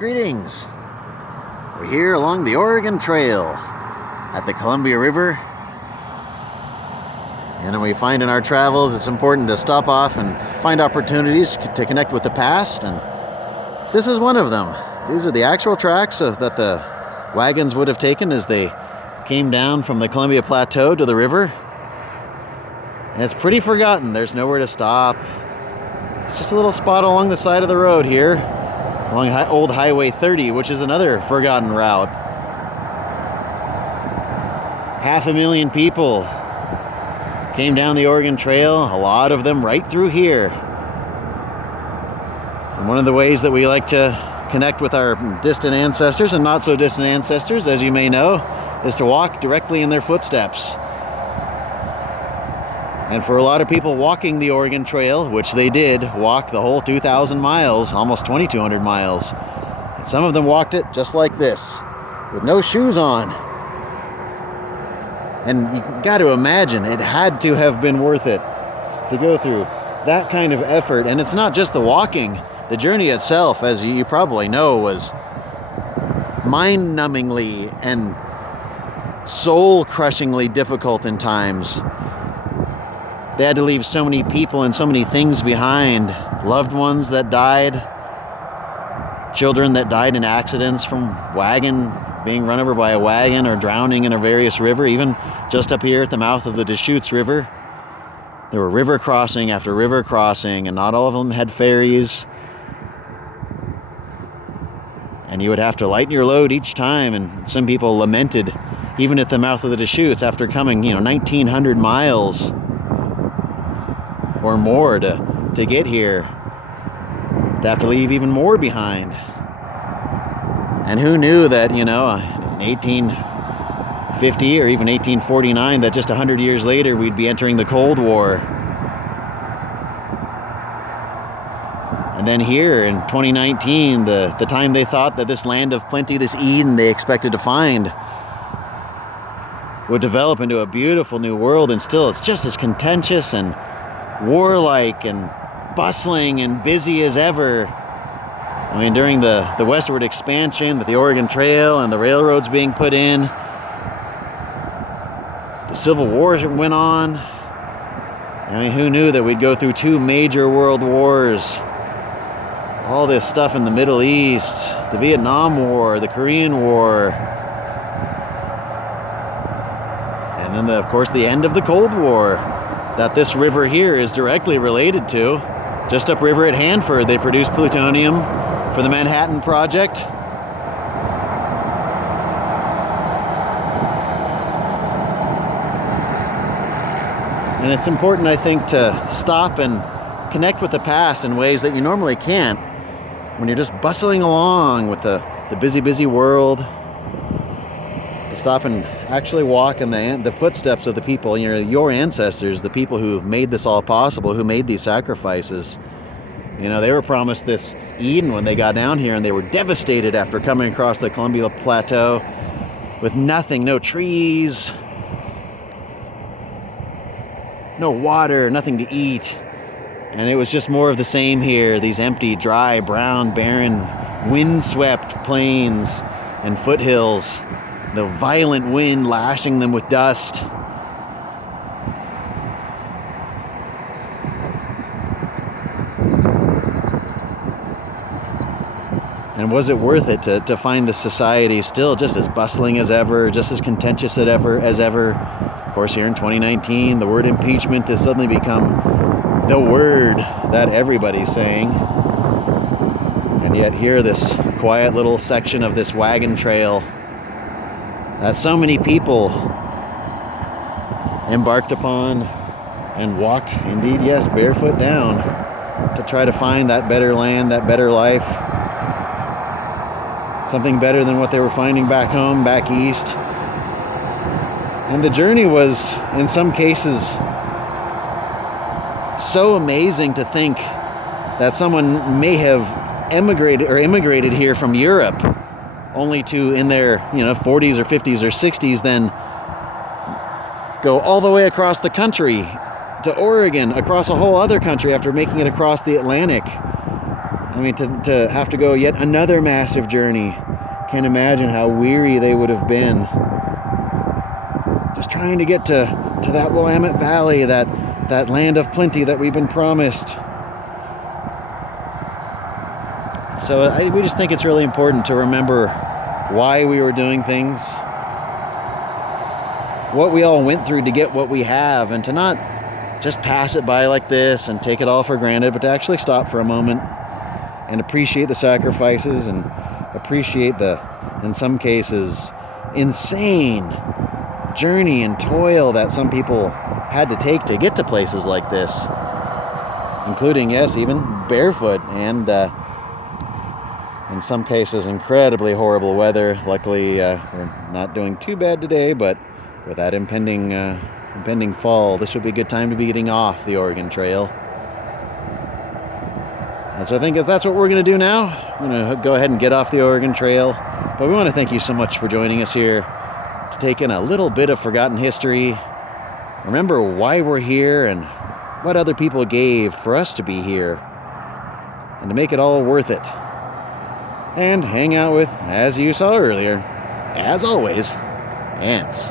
Greetings. We're here along the Oregon Trail at the Columbia River. And we find in our travels it's important to stop off and find opportunities to connect with the past, and this is one of them. These are the actual tracks that the wagons would have taken as they came down from the Columbia Plateau to the river. And it's pretty forgotten. There's nowhere to stop. It's just a little spot along the side of the road here, along old Highway 30, which is another forgotten route. 500,000 people came down the Oregon Trail, a lot of them right through here. And one of the ways that we like to connect with our distant ancestors and not so distant ancestors, as you may know, is to walk directly in their footsteps. And for a lot of people walking the Oregon Trail, which they did, walk the whole 2,000 miles, almost 2,200 miles. And some of them walked it just like this, with no shoes on. And you got to imagine it had to have been worth it to go through that kind of effort. And it's not just the walking. The journey itself, as you probably know, was mind-numbingly and soul-crushingly difficult in times. They had to leave so many people and so many things behind. Loved ones that died, children that died in accidents from being run over by a wagon or drowning in a various river. Even just up here at the mouth of the Deschutes River, there were river crossing after river crossing, and not all of them had ferries. And you would have to lighten your load each time, and some people lamented, even at the mouth of the Deschutes, after coming 1,900 miles or more to get here, to have to leave even more behind. And who knew that, in 1850 or even 1849, that just 100 years later we'd be entering the Cold War. And then here in 2019, the time they thought that this land of plenty, this Eden they expected to find, would develop into a beautiful new world, and still it's just as contentious and warlike and bustling and busy as ever. I mean, during the westward expansion with the Oregon Trail and the railroads being put in, the Civil War went on. I mean, who knew that we'd go through 2 major world wars? All this stuff in the Middle East, the Vietnam War, the Korean War, and then, of course, the end of the Cold War, that this river here is directly related to. Just upriver at Hanford, they produced plutonium for the Manhattan Project. And it's important, I think, to stop and connect with the past in ways that you normally can't when you're just bustling along with the busy, busy world. To stop and actually walk in the footsteps of the people, your ancestors, the people who made this all possible, who made these sacrifices. They were promised this Eden when they got down here, and they were devastated after coming across the Columbia Plateau with nothing, no trees, no water, nothing to eat. And it was just more of the same here, these empty, dry, brown, barren, windswept plains and foothills. The violent wind lashing them with dust. And was it worth it to find the society still just as bustling as ever, just as contentious as ever? Of course, here in 2019, the word impeachment has suddenly become the word that everybody's saying. And yet here, this quiet little section of this wagon trail that so many people embarked upon and walked, indeed, yes, barefoot down to try to find that better land, that better life, something better than what they were finding back home, back east. And the journey was, in some cases, so amazing to think that someone may have immigrated here from Europe, only to, in their 40s or 50s or 60s, then go all the way across the country to Oregon, across a whole other country after making it across the Atlantic. I mean, to have to go yet another massive journey. Can't imagine how weary they would have been. Just trying to get to that Willamette Valley, that land of plenty that we've been promised. So we just think it's really important to remember why we were doing things, what we all went through to get what we have, and to not just pass it by like this and take it all for granted, but to actually stop for a moment and appreciate the sacrifices and appreciate the, in some cases, insane journey and toil that some people had to take to get to places like this, including, yes, even barefoot and in some cases incredibly horrible weather. Luckily, we're not doing too bad today, but with that impending fall, this would be a good time to be getting off the Oregon Trail. And so I think if that's what we're going to do now, we're going to go ahead and get off the Oregon Trail. But we want to thank you so much for joining us here, to take in a little bit of forgotten history, remember why we're here and what other people gave for us to be here, and to make it all worth it. And hang out with, as you saw earlier, as always, ants.